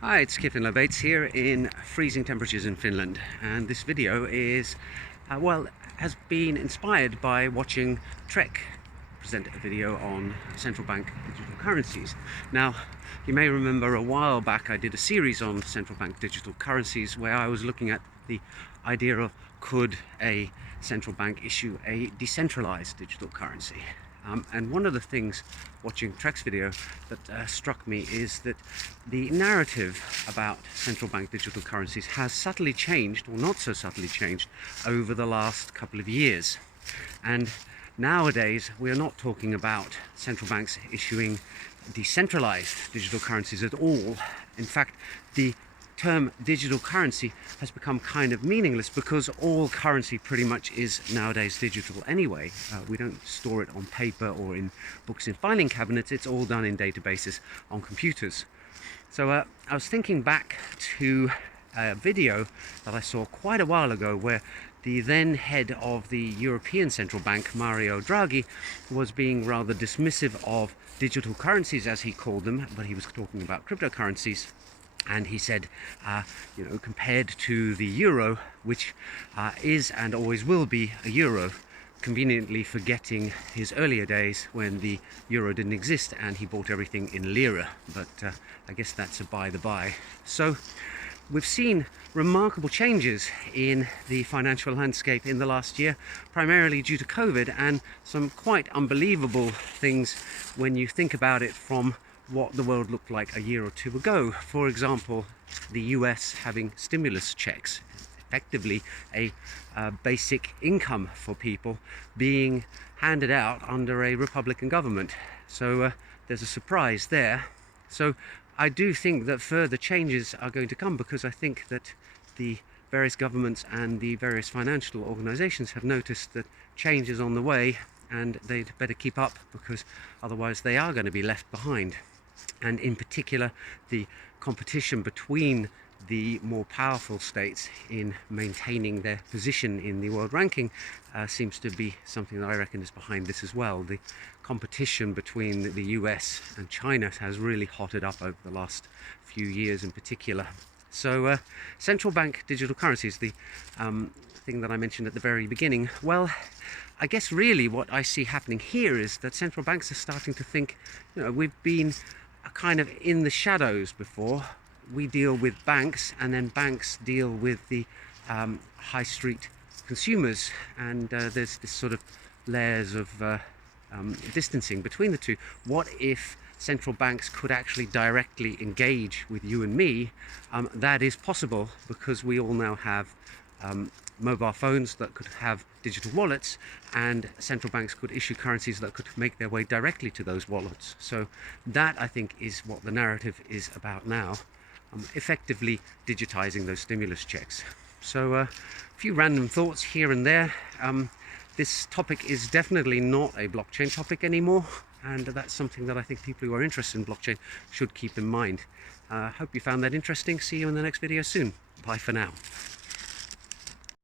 Hi, it's Kevin Lovates here in freezing temperatures in Finland, and this video is, has been inspired by watching Trek present a video on central bank digital currencies. Now, you may remember a while back I did a series on central bank digital currencies where I was looking at the idea of could a central bank issue a decentralized digital currency. And one of the things watching Trek's video that struck me is that the narrative about central bank digital currencies has subtly changed, or not so subtly changed, over the last couple of years. And nowadays we are not talking about central banks issuing decentralized digital currencies at all. In fact, the term digital currency has become kind of meaningless because all currency pretty much is nowadays digital anyway. We don't store it on paper or in books in filing cabinets. It's all done in databases on computers. So I was thinking back to a video that I saw quite a while ago where the then head of the European Central Bank, Mario Draghi, was being rather dismissive of digital currencies, as he called them, but he was talking about cryptocurrencies. And he said, compared to the euro, which is and always will be a euro, conveniently forgetting his earlier days when the euro didn't exist and he bought everything in lira. But I guess that's a by the by. So we've seen remarkable changes in the financial landscape in the last year, primarily due to COVID, and some quite unbelievable things when you think about it from what the world looked like a year or two ago. For example, the US having stimulus checks, effectively a basic income for people being handed out under a Republican government. So there's a surprise there. So I do think that further changes are going to come, because I think that the various governments and the various financial organizations have noticed that change is on the way and they'd better keep up, because otherwise they are going to be left behind. And in particular, the competition between the more powerful states in maintaining their position in the world ranking seems to be something that I reckon is behind this as well. The competition between the US and China has really hotted up over the last few years in particular. So central bank digital currencies, the thing that I mentioned at the very beginning, well, I guess really what I see happening here is that central banks are starting to think, we've been kind of in the shadows before. We deal with banks, and then banks deal with the high street consumers, and there's this sort of layers of distancing between the two. What if central banks could actually directly engage with you and me? That is possible, because we all now have mobile phones that could have digital wallets, and central banks could issue currencies that could make their way directly to those wallets. So that, I think, is what the narrative is about now, effectively digitizing those stimulus checks. So a few random thoughts here and there. This topic is definitely not a blockchain topic anymore, and that's something that I think people who are interested in blockchain should keep in mind. Hope you found that interesting. See you in the next video soon. Bye for now.